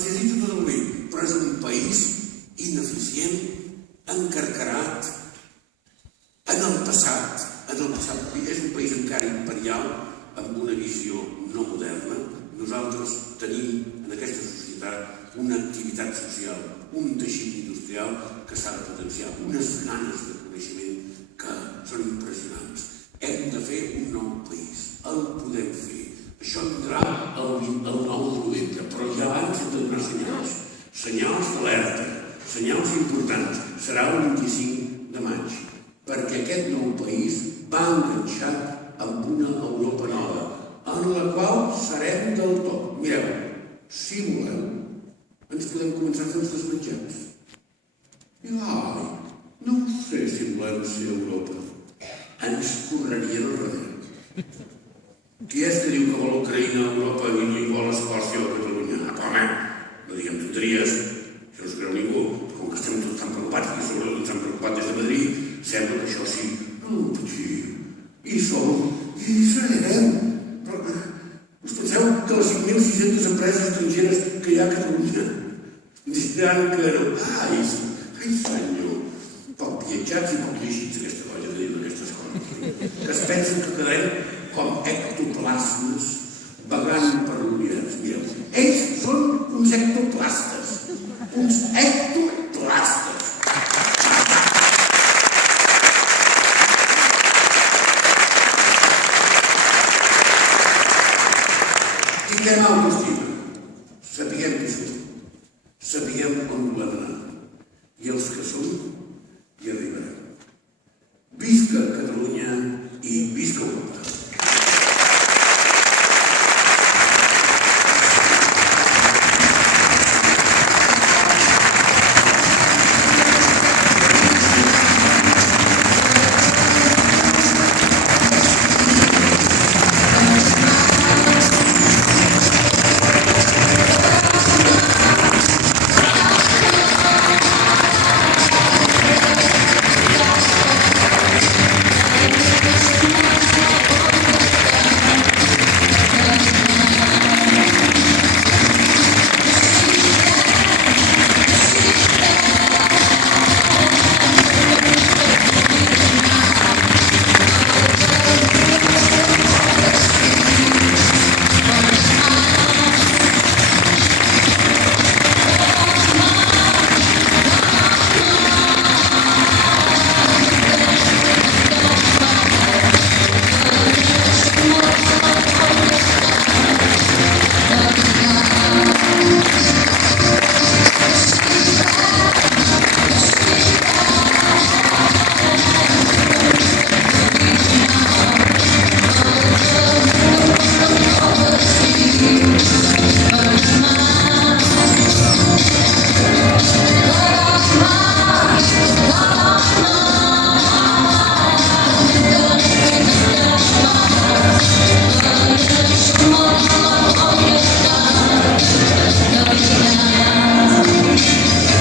els desitjo tot el bé, però és un país ineficient, encarcarat, en el passat, és un país encara imperial, amb una visió no moderna. Nosaltres tenim en aquesta societat una activitat social, un teixit industrial que s'ha de potenciar, unes ganes de coneixement que són impressionants. Hem de fer un nou país, el podem fer. Això vindrà el 9 de novembre, però ja abans hem de donar senyals d'alerta, senyals importants. Serà el 25 de maig, perquè aquest nou país va enganxat amb una Europa nova, en la qual serem del tot. Mireu, si voleu, ens podem començar a fer uns desmenjats. I ai, no ho sé si volem ser Europa. Ens correrien al darrere. Qui és que diu que vol Ucraïna a Europa i no vol Escòcia o Catalunya? Home, no diguem tonteries, això no s'ho creu ningú. Com que estem tots tan preocupats, i sobretot ens han preocupat des de Madrid, sembla que això sí. No, petit, i som, i serem. Però us penseu que les 5.600 empreses estrangeres que hi ha a Catalunya diran que no? Ai, senyor, poc viatjats i poc llegits aquesta colla que diuen aquestes coses. Que es pensen que quedarem com ectoplasmes vagant per l'univers. Mireu, ells són uns ectoplastes. Uns ectoplastes.